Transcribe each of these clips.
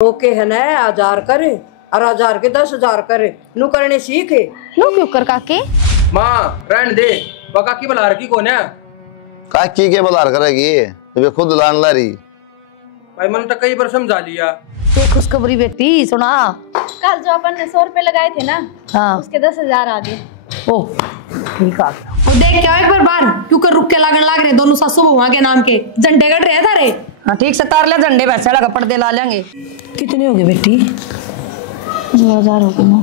Okay है ना 1000 करे और 1000 के 10,000 करे नु करने सीखे नु क्यों कर काकी माँ रहने दे वो काकी बुला रखी कौन है काकी के बुला करेगी तो खुद लान ला रही भाई मैंने तो कई बार समझा लिया। ये खुशखबरी बेटी सुना कल जो अपन ने 100 रुपए लगाए थे ना हाँ उसके 10,000 आ गए। ओ ठीक आ देख क्या एक बार बार क्यों कर रुक के लागन लाग रहे दोनों सासू बहुआ के नाम के झंडे कट रहे थारे। हाँ ठीक से तार ले झंडे वैसे लगा पर्दे ला लेंगे। कितने हो गए बेटी 2000 हो गए ना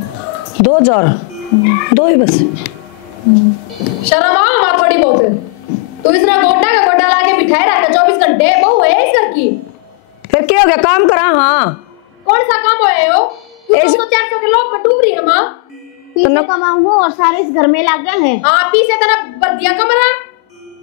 2000 दो ही बस। शर्म आओ मां थोड़ी बहुत तू इसने गोड्डा का गोड्डा लाके बिठाए रखा 24 घंटे बहू है इस घर की। फिर क्या हो गया काम करा। हाँ कौन सा काम होए हो तू तो 400 के लोग में डूब रही है मां। पीछे कमाऊं हूं और सारे इस घर में लग गए हैं। हां पीछे तेरा बर्दिया कमरा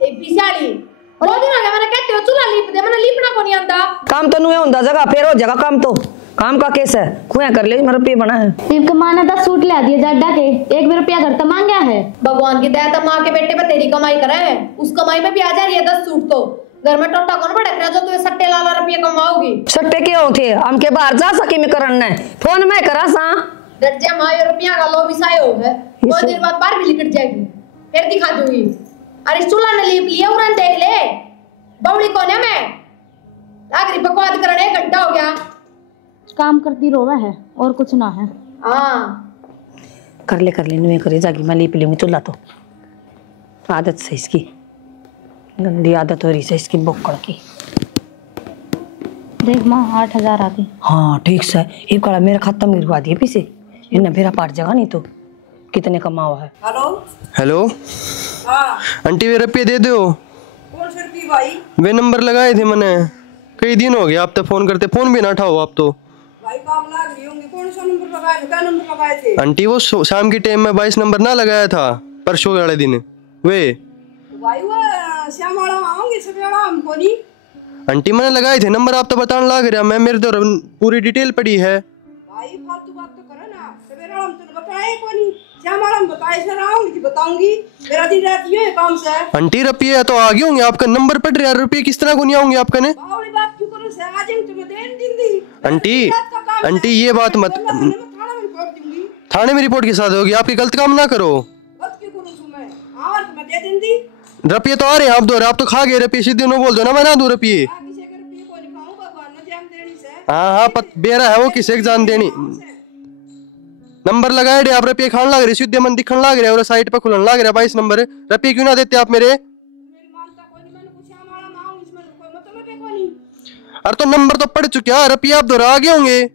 एक पिसाली दो दिन हो गए मैंने कहते हो चूल्हा लीप दे मैंने लीपना को नहीं आंदा। काम तो नुए हुंदा जगह फिर हो जगह काम तो काम का केस है खुआ कर ले मेरा पे बना है। टीप के माना 10 सूट ला दिए जाडा के 1 भी रुपया घर तो मांग गया है। भगवान की दया तो मां के बेटे पे तेरी कमाई करे है उस कमाई में भी आ जा रही है 10 सूट तो घर में टोटा कौन भड़क रहा जो तू सट्टे लाला रुपये कमाओगी। सट्टे क्यों थे हम के बाहर जा सके में करन ने फोन में करा सा दर्जे मायो रुपया का लो विसायो है बहुत देर बाद बाहर भी निकल जाएगी फिर दिखा दूंगी। अरे चूल्हा ने लीप लिया उरन देख ले बौड़ी कौन है मैं आखिरी बकवाद करने 1 घंटा हो गया। काम करती रोवा है और कुछ ना है। हां कर ले नुए करे जागी मैं लीप लूंगी चूल्हा तो आदत से इसकी गंदी आदत हो रही है इसकी बोकड़ की। देख मां 8000 आ गई। हाँ ठीक से एक काला मेरा खाता में गिरवा दिए पीछे इन्हें मेरा पाट जगह नहीं तो कितने कमावा है। हेलो हेलो हाँ आंटी वे रुपये दे दो। कौन से रुपये भाई वे नंबर लगाए थे मैंने कई दिन हो गए आप तो फोन करते फोन भी ना उठाओ आप तो। भाई काम लाग रही होंगी कौन सा नंबर लगाए थे क्या नंबर लगाए थे आंटी वो शाम के टाइम में 22 नंबर ना लगाया था परसों वाले दिन वे भाई वो श्याम वाला आओगे सब वाला हमको नहीं। आंटी मैंने लगाए थे नंबर आप तो बताने लग रहा मैं मेरे तो पूरी डिटेल पड़ी है। भाई फालतू बात तो करो ना सवेरे हम तुमने बताए को नहीं श्याम वाला हम बताए सर आऊंगी बताऊंगी मेरा दिन रात ये काम से। आंटी रुपये तो आ गए होंगे आपका नंबर पड़ रहा है रुपये किस तरह को नहीं आऊंगे आपका ने। बावली बात क्यों करो से आज तुम्हें देन दिन दी आंटी ये बात मत थाने में रिपोर्ट के साथ होगी आपकी गलत काम ना करो। गलत क्यों करूं तुम्हें और तुम्हें दे दिन दी रुपये तो आ रहे हैं आप तो खा गए रुपये सीधे नो बोल दो ना मैं ना दूं रुपये। किसी के रुपये को नहीं खाऊं भगवान ने जान देनी से। हाँ बेरा है वो किसे जान देनी नंबर लगाए आप रुपये खान लग रहे सीधे मन दिखन लग रहे और साइड पे खुलन लग रहा 22 नंबर रुपये क्यों ना देते आप मेरे। अरे तो नंबर तो पड़ चुके हैं रुपये आप दोहरा आ गए होंगे।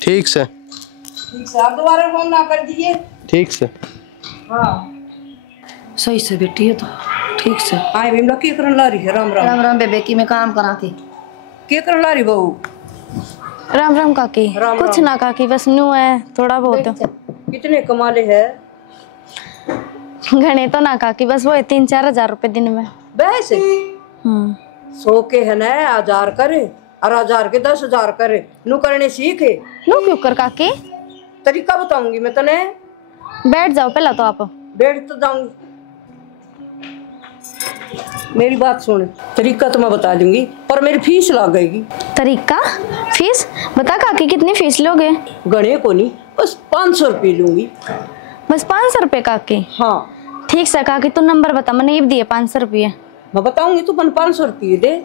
ठीक से आप दोबारा फोन ना कर दीजिए। ठीक से हाँ सही से बेटी है तो ठीक से। आए बिमला के करन ला रही है राम राम। राम राम बेबे की मैं काम करा थी के करन ला रही बहू। राम राम काकी राम कुछ राम। ना काकी बस न्यू है थोड़ा बहुत कितने कमाले है घने तो ना काकी बस वो 3-4 हजार रुपए दिन में। वैसे 100 के है ना 1000 करे और 1000 के 10,000 करे नु करने सीखे नो क्यों कर काकी तरीका बताऊंगी मैं तने। बैठ जाओ पहला तो आप। बैठ तो जाऊंगी मेरी बात सुन तरीका तो मैं बता दूंगी पर मेरी फीस लगेगी। तरीका फीस बता काकी कितनी फीस लोगे। गणे को नहीं बस 500 रुपये लूंगी। बस 500 रुपए काकी। हाँ ठीक से काकी तू नंबर बता मैंने ये दिए 500 रुपये। मैं बताऊंगी तू 500 रुपये दे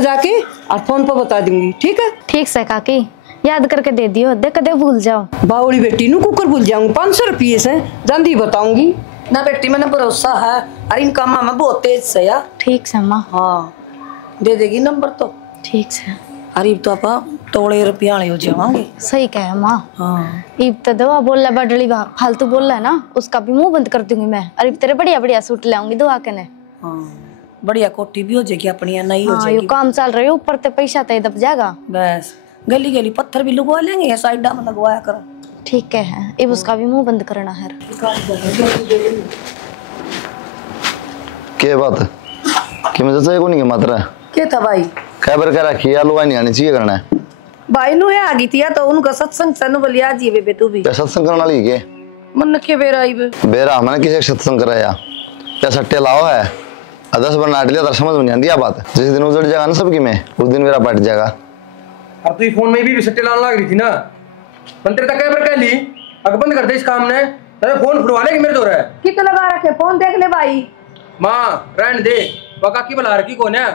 जाके और फोन पर बता दूंगी ठीक है। ठीक से काकी याद करके दे दियो दे कदे भूल जाओ। बावली बेटी नु कुकर भूल जाऊंगी 500 रुपये से जल्दी बताऊंगी ना बेटी मैंने भरोसा है अरे इन कामा में बहुत तेज से यार। ठीक से माँ हाँ दे देगी नंबर तो ठीक से। अरे तो आप तोड़े रुपया हो जावांगे। सही कहे माँ। हाँ इब तो दवा बोल रहा बडली फालतू बोल रहा है ना उसका भी मुंह बंद कर दूंगी मैं। अरे तेरे बढ़िया बढ़िया सूट लाऊंगी दुआ के ने। हाँ बढ़िया कोठी भी हो जाएगी अपनी नहीं हो हाँ, जाएगी। काम चल रही है ऊपर ते पैसा ते दब जाएगा बस गली गली पत्थर भी लगवा लेंगे साइडा में लगवाया करो। ठीक है अब उसका भी मुंह बंद करना है। क्या बात है कि मुझे चाहिए को नहीं मात्रा क्या था भाई खैबर का रखी आलू नहीं आनी चाहिए करना है भाई नु आ गई थी तो उनका सत्संग सन बोलिया जी बेबे तू भी क्या सत्संग करने वाली के मन के बेरा आई बे बेरा मैंने किसी सत्संग कराया क्या सट्टे लाओ है 10 बार नाट लिया तो समझ में नहीं आती बात। जिस दिन उजड़ जाएगा ना सबकी में उस दिन मेरा पट जाएगा। अब तू फोन में भी सट्टे लाने लग रही थी ना, मंत्री तक कैमरा कह ली अगर बंद कर दे इस काम ने, अरे फोन फुड़वा ले कि मेरे तो रहा है कित लगा रखे फोन देख ले भाई। माँ रहने दे वका की बुला रखी कौन है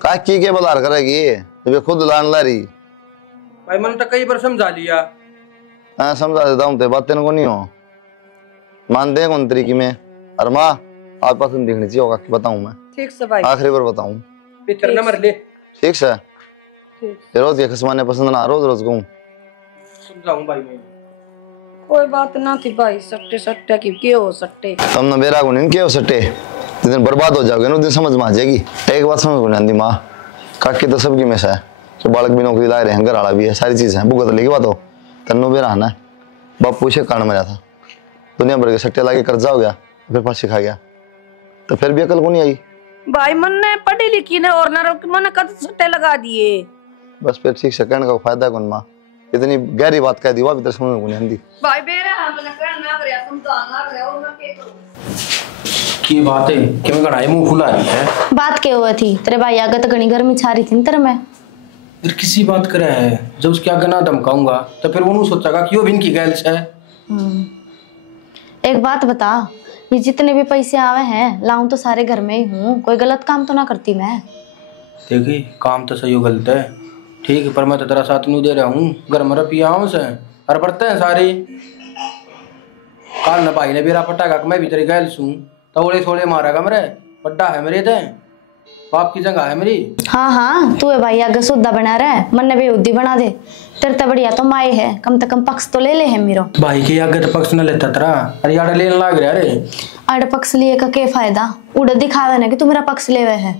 काकी के बलार करेगी जब खुद लान ला रही। भाई मैंने तो कई बार समझा लिया। हाँ समझा देता हूँ, बातें को नहीं हो मानते हैं कौन तरीके में। और माँ आप पसंद दिखनी चाहिए होगा कि बताऊँ मैं ठीक से भाई आखिरी बार बताऊँ पिक्चर नंबर ले ठीक से रोज के खसमाने पसंद ना रोज रोज कहूँ समझाऊं भाई मैं। कोई बात ना थी भाई सट्टे सट्टे की के हो सट्टे तुम ना बेरा को नहीं क्या हो सट्टे जिस दिन बर्बाद हो जाओगे ना उस दिन समझ में आ जाएगी। एक बात समझ में आती माँ काकी तो सबकी में है जो बालक भी नौकरी ला रहे हैं घर वाला भी है सारी चीज है भूखा तो लेके बात हो तन्नू भी रहना है बाप पूछे कारण मरा था दुनिया भर के सट्टे लाके कर्जा हो गया फिर पास सिखा गया तो फिर भी अकल को नहीं आई। भाई मन ने पढ़ी लिखी ने और ना मन कद सट्टे लगा दिए बस फिर ठीक से कहने का फायदा कौन माँ इतनी गहरी बात कह दी वो समझ में को नहीं आती। भाई बेरा हमने करना कर तुम तो आना कर और मैं के करूं की बात है कि मैं कढ़ाई मुंह फुला रही है। बात क्या हुआ थी तेरे भाई आगे तो घनी गर्मी छा रही थी न तेरे में। फिर किसी बात करे है जब उसके आगे ना धमकाऊंगा तो फिर वो सोचेगा कि वो भी इनकी गैल है। एक बात बता ये जितने भी पैसे आवे हैं लाऊं तो सारे घर में ही हूँ, कोई गलत काम तो ना करती मैं। देखी काम तो सही गलत है ठीक है पर मैं तो तेरा साथ नहीं दे रहा हूँ घर में रपिया हूँ से और बढ़ते हैं सारे काल न भाई ने बेरा पटागा मैं भी तेरी गैल सूं तोड़े थोड़े मारेगा मेरे बड्डा है मेरे थे बाप की जगह है मेरी। हाँ हाँ तू है भाई आगे सुद्धा बना रहा है मन ने बेउद्दी बना दे तेरे तो बढ़िया तो माए है कम से कम पक्ष तो ले ले है मेरो भाई के आगे तो पक्ष न लेता तेरा अरे यार लेने लग रहा अरे अड़ पक्ष लिए का क्या फायदा उड़ दिखावे ना कि तू मेरा पक्ष ले हुए है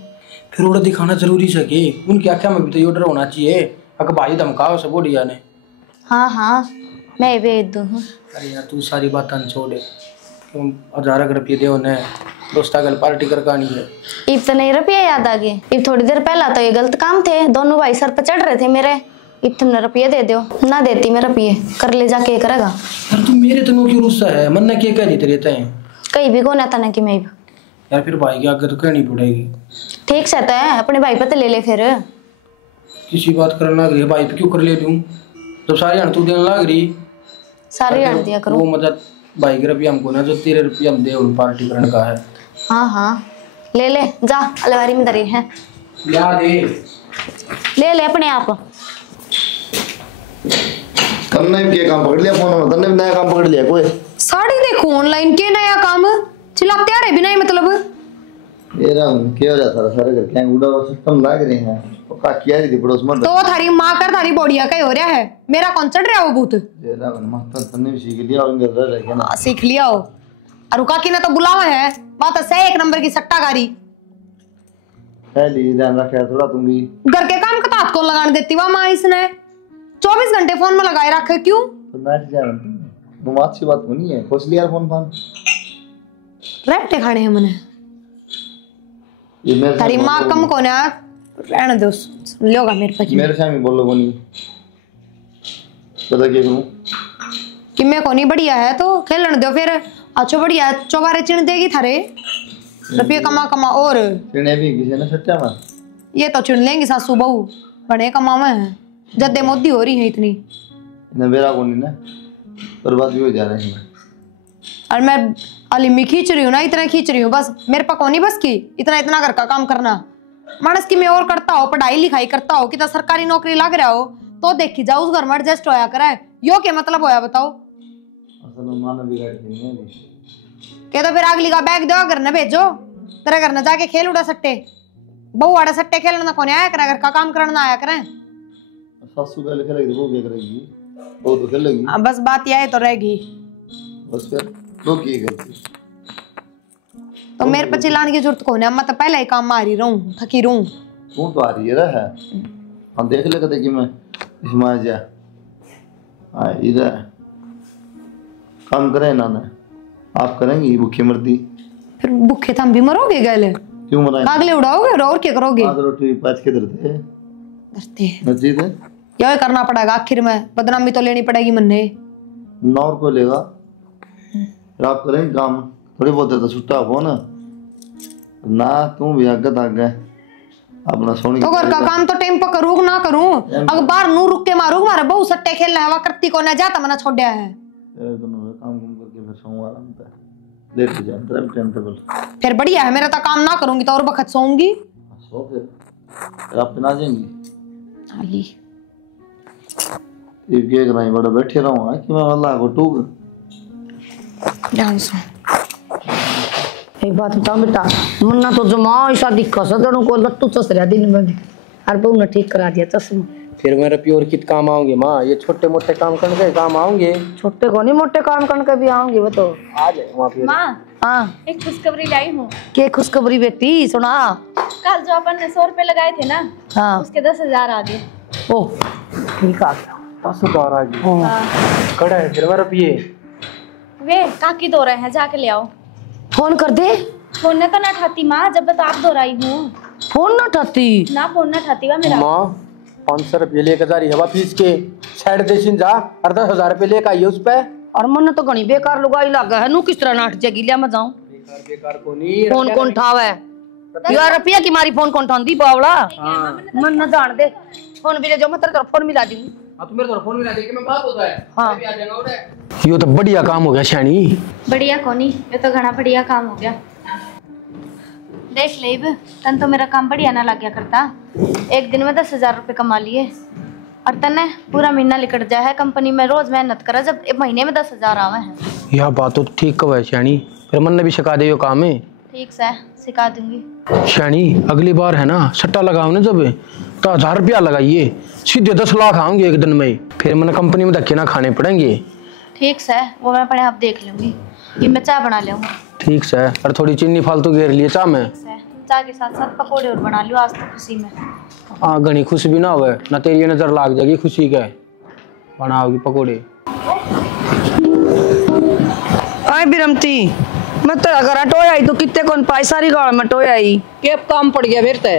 फिर उड़ा दिखाना जरूरी है कि उनकी आख्या में भी तो ये डर होना चाहिए अगर भाई धमकाओ सब बढ़िया ने। हाँ हाँ मैं भेज दूँ। अरे यार तू सारी बात छोड़े तुम 1000 रुपये दे उन्हें दोस्ता कल पार्टी कर कहानी है। इब तो नहीं रुपये याद आ गए इब थोड़ी देर पहला तो ये गलत काम थे दोनों भाई सर पे चढ़ रहे थे मेरे इब तुमने रुपये दे दो ना देती मैं रुपये कर ले जाके करेगा। यार तू मेरे तनों की रुस्सा है मन ने क्या कह रही तेरे तय कहीं भी कौन आता ना कि मैं यार फिर भाई के आगे तो कहनी पड़ेगी। ठीक से तो है अपने भाई पे तो ले ले फिर किसी बात करने लग रही है भाई पे क्यों कर ले लूं जब सारी हण तू देने लग रही सारी आन दिया करो वो मतलब भाई के रुपये हमको ना जो तेरे रुपये हम दे पार्टी करने का है। हाँ हाँ ले ले जा अलमारी में धरी है या दे ले ले अपने आप। तुमने भी क्या काम पकड़ लिया फोन में तुमने भी नया काम पकड़ लिया कोई साड़ी देखो ऑनलाइन के नया काम चिल्लाते आ रहे बिना ही मतलब मेरा क्या हो जाता है सारे घर क्या उड़ा हुआ सिस्टम लाग रहे हैं तो का किया थी पड़ोस में तो थारी माँ कर थारी बोड़िया का ही हो रहा है मेरा कौन चढ़ रहा है वो भूत तेरा मस्त तुमने भी सीख लिया और घर रह गया ना सीख लिया हो और रुका की ने तो बुलावा है बात है 1 नंबर की सट्टाकारी पहले ध्यान रखा थोड़ा तुम भी घर के काम का हाथ कौन लगाने देती वह माँ इसने 24 घंटे फोन में लगाए रखे क्यों तो नाच जा वो बात सी बात होनी है खोस लिया फोन फोन रैपटे खाने हैं मने ये मेरे तारी माँ कम को ना रहने दो लोगा मेरे पे मेरे सामने बोलो कोनी पता क्या करूं कि मैं कोनी बढ़िया है तो खेलने दो फिर अच्छो बढ़िया चौबारे चिन देगी थारे रुपये कमा कमा और चिने भी किसी ने सच्चा में ये तो चुन लेंगी सासू बहू बड़े कमावे हैं जद्दे मोदी हो रही है इतनी इन्हें मेरा कोनी ना बर्बाद भी हो जा रहे हैं और मैं अलिमी खींच रही हूँ ना इतना खींच रही हूँ बस मेरे पास कोनी बस की इतना घर का काम करना मानस की मैं और करता हो पढ़ाई लिखाई करता हो कि तो सरकारी नौकरी लग रहा हो तो देखी जाओ उस घर में एडजस्ट होया कराए यो क्या मतलब होया बताओ असल में मानव बिगाड़ नहीं है क्या तो फिर अगली का बैग दो घर न भेजो तेरे घर न जाके खेल उड़ा सट्टे बहू आड़े सट्टे खेलना कौन आया करे घर का काम करना आया करें सासू का खेलेगी वो क्या करेगी वो तो खेलेगी बस बात यह तो रहेगी बस फिर वो की करती तो मेरे पे चिल्लाने की जरूरत कौन है मैं तो पहले ही काम मारी रहूं थकी रहूं तू तो आ रही है रहा हम देख ले कदे कि मैं इसमें आ जा हां इधर काम करे ना ना आप करेंगी भूखी मर्दी फिर भूखे तो हम भी मरोगे गले क्यों मराए कागले उड़ाओगे और क्या करोगे आज रोटी पाँच के दरते डरते नजीद यही करना पड़ेगा आखिर में, बदनामी तो लेनी पड़ेगी मन्ने। 9 रुपये लेगा, फिर आप करेंगे काम, थोड़ी बहुत देर तो छुट्टा हो ना तू भी आगे अपना सोनी तो घर का काम तो टाइम पर करूँ ना करूँ, अगर बाहर नू रुक के मारूँ, मारे बहु सट्टे खेलने हवा करती को ना जाता मना छोड़ दिया है। काम करके फिर सोऊंगा आराम से, लेट हो जाए तेरा भी टाइम टेबल। फिर बढ़िया है, मेरा तो काम ना करूंगी तो और बखत सोऊंगी। सो फिर आप ना जाएंगी हाली ये क्या कराई बड़ा बैठे रहूंगा कि मैं अल्लाह को टूक ध्यान से। एक बात बताओ बेटा, मुन्ना तो जमा ऐसा दिखा सदनों को लट्टू चस रहा दिन में, और बहू ने ठीक करा दिया चश्मा। फिर मेरे प्योर कित काम आओगे माँ, ये छोटे मोटे काम करने के काम आओगे। छोटे को नहीं मोटे काम करने के भी आऊंगी वो तो। आ जाए वहाँ पे। माँ हाँ एक खुशखबरी लाई हूँ। के खुशखबरी बेटी सुना। कल जो अपन ने 100 रुपए लगाए थे ना, हाँ उसके 10,000 आ गए। ओ ठीक आ गया। 10,000 आ गए। कड़ा है फिर मेरा पिए। वे काकी दो रहे हैं, जाके ले आओ। फोन कर दे। फोन ने तो ना ठाती माँ, जब तो आप दो रही हूँ। फोन ना ठाती ना, फोन ना ठाती वा मेरा। माँ 500 रुपये लेकर जा रही है फीस के, साइड देशिन जा और 10,000 रुपये लेकर आई है उस पे। और मन तो घनी बेकार लुगाई लगा है, नू किस तरह नाट जाएगी, लिया मैं जाऊं। बेकार को नहीं फोन कौन ठावे यार, रुपया की मारी फोन कौन ठांदी बावला। मन न जान दे, फोन भी ले जाओ, मैं तेरे तरफ फोन मिला दूंगी। हाँ तो मेरे तरफ फोन मिला दे कि मैं बात होता है। हाँ आ जाएगा उधर। यो तो बढ़िया काम हो गया शैनी। बढ़िया कोनी, ये तो घना बढ़िया काम हो गया। देख ले इब, तन तो मेरा काम बढ़िया ना लग गया करता। एक दिन में 10,000 रुपये कमा लिए, और तने पूरा महीना निकट जाए है कंपनी में, रोज मेहनत करा, जब एक महीने में 10,000 आवे हैं। यह बात तो ठीक कब है शैनी, फिर मन ने भी सिखा दे यो काम है। ठीक से सिखा दूंगी। शैनी अगली बार है ना सट्टा लगाओ ना जब, तो 1000 रुपया लगाइए, सीधे 10 लाख आएंगे एक दिन में, फिर मैंने कंपनी में धक्के ना खाने पड़ेंगे। ठीक से, वो मैं अपने आप देख लूंगी। ये मैं चाय बना लूंगी। ठीक से, और थोड़ी चीनी फालतू घेर लिए चाह में। चाय के साथ साथ पकौड़े और बना लियो आज तो खुशी में। हाँ घनी खुश भी ना हुए ना, तेरी नजर लाग जाएगी खुशी के, बनाओगी पकौड़े। आए बिरमती, मैं तेरा घर टोया आई तो कितने कौन पाई सारी गाल में टोया आई के काम पड़ गया फिर ते।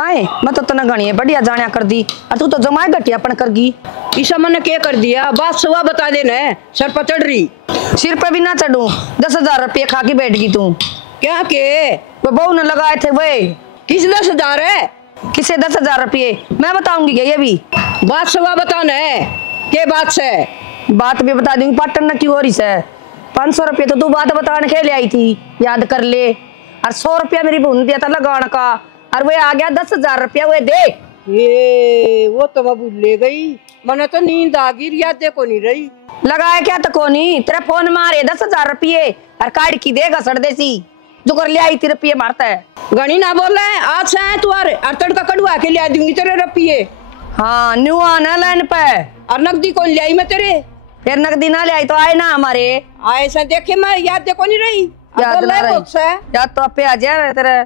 आए मैं तो तना गणी है बढ़िया जानिया कर दी, और तू तो जमाए घटिया अपन कर गी। ईसा मैंने क्या कर दिया, बात सुबह बता देना, सर पर चढ़ रही। सिर पे भी ना चढ़ू, 10,000 रुपये खा के बैठ गई तू। क्या के वो बहू ने लगाए थे वे। किस 10,000 है? किसे 10,000 रुपये मैं बताऊंगी क्या, ये भी बात सुबह बताना है, के बात से बात भी बता दूंगी। पाटन न क्यों हो रही से 500 रुपये तो तू बात बताने के ले आई थी, याद कर ले। और 100 रुपया मेरी बहू ने दिया था लगाने का, और वे आ गया 10,000 रुपया। वे दे ये वो तो मैं भूल ले गई, मैंने तो नींद आ गई, याद देखो नहीं रही। लगाया क्या तो कोनी, तेरा फोन मारे 10,000 रुपये, और काट की देगा सरदेसी जो कर ले आई थी रुपये मारता है। गणी ना बोल रहा है, आज से है तू और तड़का कड़वा के ले दूंगी तेरे रुपये। हाँ न्यू आना लाइन पे, और नकदी कौन ले आई मैं तेरे? फिर नकदी ना ले आई तो आए ना हमारे। आए से देखे मैं याद देखो नहीं रही, याद ना रही, याद तो आपे आ जाए तेरे।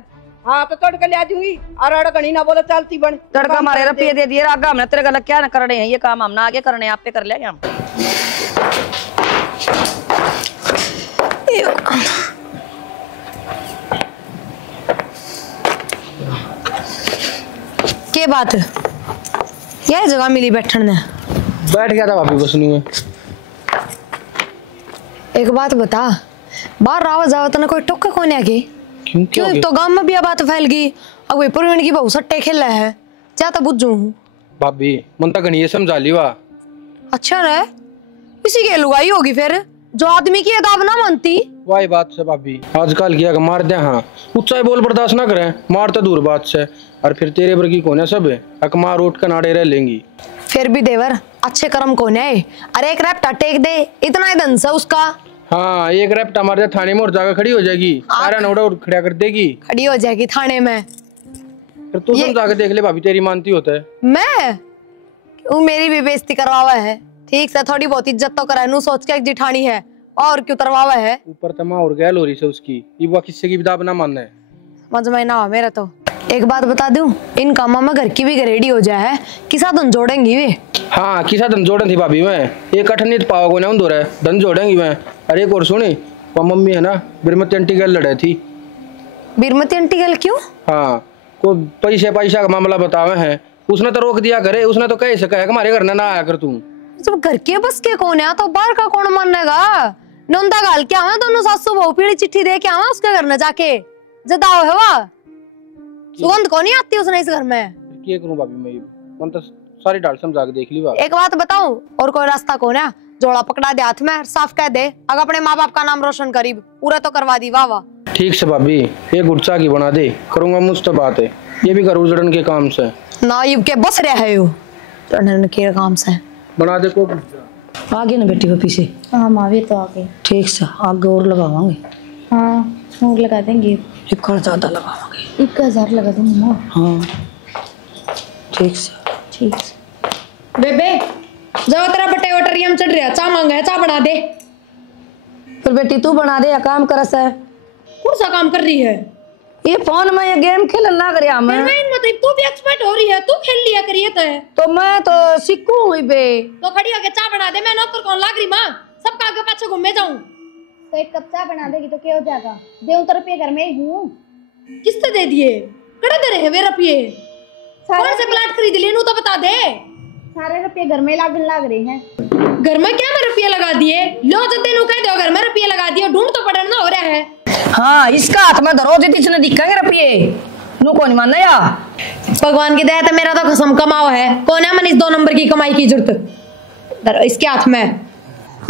हाँ तो तड़का ले दूंगी, और गणी ना बोले चलती बन। तड़का हमारे रुपये दे दिए, आगे हमने तेरे गलत क्या ना करने हैं, ये काम हमने आगे करने, आप पे कर ले हम। के बात यह जगह मिली बैठने ने? बैठ गया था भाभी बसनी में। एक बात बता, बाहर आवाज आवत ना कोई टोका कौन है के? क्यों तो गांव में भी ये बात फैल गई, अब वही पुरवन की बहु सट्टे खेल रहा है, क्या तो बुझू भाभी मन तक नहीं समझा लिया। अच्छा रे, इसी के लुगाई होगी फिर, जो आदमी की अदाब ना मानती। वही बात से भाभी, आजकल किया कि मार दे, हाँ ऊंचाई बोल बर्दाश्त ना करें, मार तो दूर बात से, और फिर तेरे पर की कौन है सब अकमार उठ कर नाड़े रह लेंगी। फिर भी देवर अच्छे कर्म कौन है, अरे एक रैप्टा टेक दे, इतना ही धन से उसका। हाँ एक रैप्टा मार दे थाने में और जाकर खड़ी हो जाएगी, सारा नोड़ा खड़ा कर देगी, खड़ी हो जाएगी थाने में। फिर तू समझा के देख ले भाभी, तेरी मानती होता है। मैं क्यों, मेरी भी बेइज्जती करवावा है, ठीक से थोड़ी बहुत इज्जत तो करा, नू सोच के एक जिठानी है, और क्यों करवावा है। ऊपर तमा और गैल हो रही से उसकी, ये वो किससे की विदाब ना मानना है। समझ में ना आ मेरा तो। एक बात बता दूं, इन कामों में घर की भी गरेडी हो जाए है, किसा धन जोड़ेंगी वे। हाँ किसा धन जोड़न थी भाभी, मैं एक अठनीत पावा को ना उन दो रहे धन जोड़ेंगी मैं। अरे एक और सुनी, वो मम्मी है ना बिरमती आंटी गल लड़े थी। बिरमती आंटी गल क्यों? हाँ को पैसा का मामला बतावे हैं, उसने तो रोक दिया करे, उसने तो कह सका है कि हमारे घर ना आया कर तू। जब घर के बस के कौन है तो बाहर का कौन मानेगा। नंदा गाल क्या है दोनों सासू बहू पीड़ी चिट्ठी दे के आवा उसके घर न जाके जदाओ है वा सुगंध कौन नहीं आती उसने इस घर में। क्या करूं भाभी मैं तो सारी डाल समझा के देख ली बात। एक बात बताऊं और कोई रास्ता कौन है, जोड़ा पकड़ा दे हाथ में साफ कह दे अगर अपने माँ बाप का नाम रोशन करीब पूरा तो करवा दी। वाह वाह ठीक से भाभी, एक गुच्छा की बना दे, करूंगा मुझ तो बात है, ये भी घर उजड़न के काम से ना युग के बस रहा है यो के काम से बना दे को। आगे ना बेटी वो पीछे। हाँ मावी तो आ गई। ठीक से आगे और लगावांगे। हाँ और लगा देंगे, एक और ज्यादा लगावांगे। 1000 लगा दूंगी माँ। हाँ ठीक से। ठीक है बेबे जाओ तेरा बटे वटरियम चढ़ रहा चा मांगा है चा बना दे। फिर बेटी तू बना दे या काम करस है। कौन सा काम कर रही है ये फोन में ये गेम खेलन लग रहा मैं। मतलब तू भी एक्सपर्ट हो रही है, तू खेल लिया करिए तो मैं तो सीखूं हुई बे। तो खड़ी होके चा बना दे, मैं नौकर कौन लाग रही माँ सबका आगे पाछे घूमे जाऊं। तो एक कप चाय बना देगी तो क्या हो जाएगा। देऊं तो रुपये घर में ही हूँ। किसने दे दिए कड़े दे रहे हैं वे रुपये। कौन से प्लाट खरीद लिए नू तो बता दे। सारे रुपये घर में लाग रहे हैं। घर में क्या मैं रुपये लगा दिए लो जब नू कह दो घर में रुपये लगा दिए ढूंढ तो पड़ना हो रहा है। हाँ इसका हाथ में धरो जी इसने दिखाएंगे रुपये नू कौन मानना या। भगवान की दया तो मेरा तो कसम कमाओ है कौन है मन इस 2 नंबर की कमाई की जरूरत इसके हाथ में।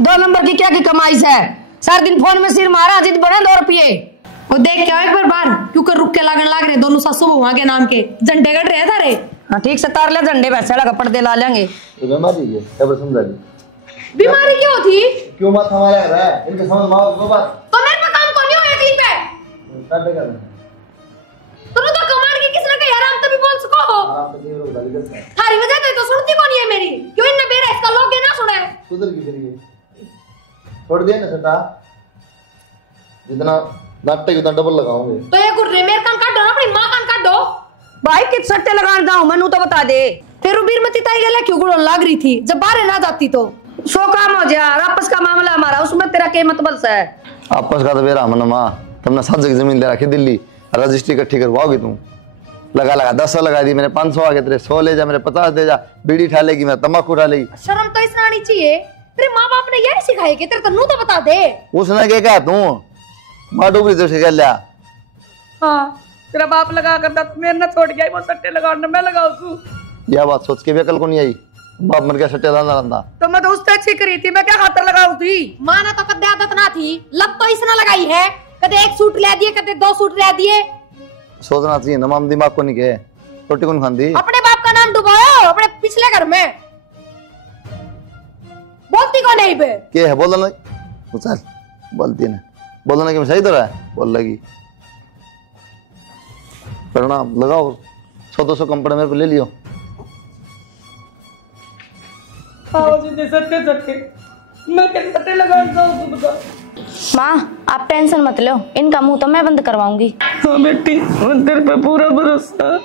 2 नंबर की क्या की कमाई है, सारा दिन फोन में सिर मारा जिद बने 2 रुपये। वो देख क्या एक बार बार क्यों कर रुक के लागन लाग रहे दोनों सासू बहुआ के नाम के झंडे गड़ रहे थारे। हाँ ठीक से तार ले झंडे वैसे लगा पर्दे ला लेंगे। तो बीमारी है क्या समझा ली बीमारी क्यों थी क्यों मत हमारे घर है इनके समझ माओ को बात तो मेरे पे काम कौन है यकीन पे काटे कर तूने तो कमाल की किसने कहा यार हम तभी बोल सको हो आप तो नहीं गाली करता है थारी वजह तो सुनती कौन है मेरी क्यों इन बेरा इसका लोग ये ना सुने सुधर की करिए छोड़ दिया ना सटा जितना नाटक उतना डबल लगाओगे तो ये गुर्रे मेरे कान काट दो ना अपनी मां कान काट दो भाई किस सट्टे लगान जाऊं मनु तो बता दे। फिर बीरमती ताई गला क्यों गुड़न लाग रही थी जब बाहर ना जाती तो सो काम हो जा आपस का मामला हमारा उसमें तेरा क्या मतलब है। आपस का तो बेरा मन मां तुमने 7 जगह जमीन दे रखी दिल्ली रजिस्ट्री इकट्ठी करवाओगे तुम लगा 10 लगा दी मैंने 500 आ गए तेरे 100 ले जा मेरे 50 दे जा बीड़ी उठा लेगी मैं तंबाकू उठा लेगी। शर्म तो इसने आनी चाहिए तेरे माँ बाप ने यही सिखाया कि तेरे तन्नू तो बता दे उसने क्या कहा तू मां डूबरी तो सिखा लिया। हाँ तेरा बाप लगा करता मेरे ना छोड़ गया वो सट्टे लगाने मैं लगाऊ तू। यह बात सोच के भी अकल को नहीं आई बाप मर गया सट्टे दाना रंदा तो मैं तो उससे अच्छी करी थी मैं क्या खातर लगाऊ थी। माँ ने तो कदे आदत ना थी लत तो इसने लगाई है कदे 1 सूट ले दिए कदे 2 सूट ले दिए। सोचना चाहिए ना माम दिमाग को नहीं कहे रोटी कौन खांदी अपने बाप का नाम डुबाओ अपने पिछले घर में बोलती कौन है बे के है बोल ना चल बोलती ना बोलना कि मैं सही तो रहा है बोल लगी प्रणाम लगाओ 100-200 कंपनी मेरे को ले लियो। माँ आप टेंशन मत लो, इनका मुंह तो मैं बंद करवाऊंगी। हाँ बेटी तेरे पे पूरा भरोसा।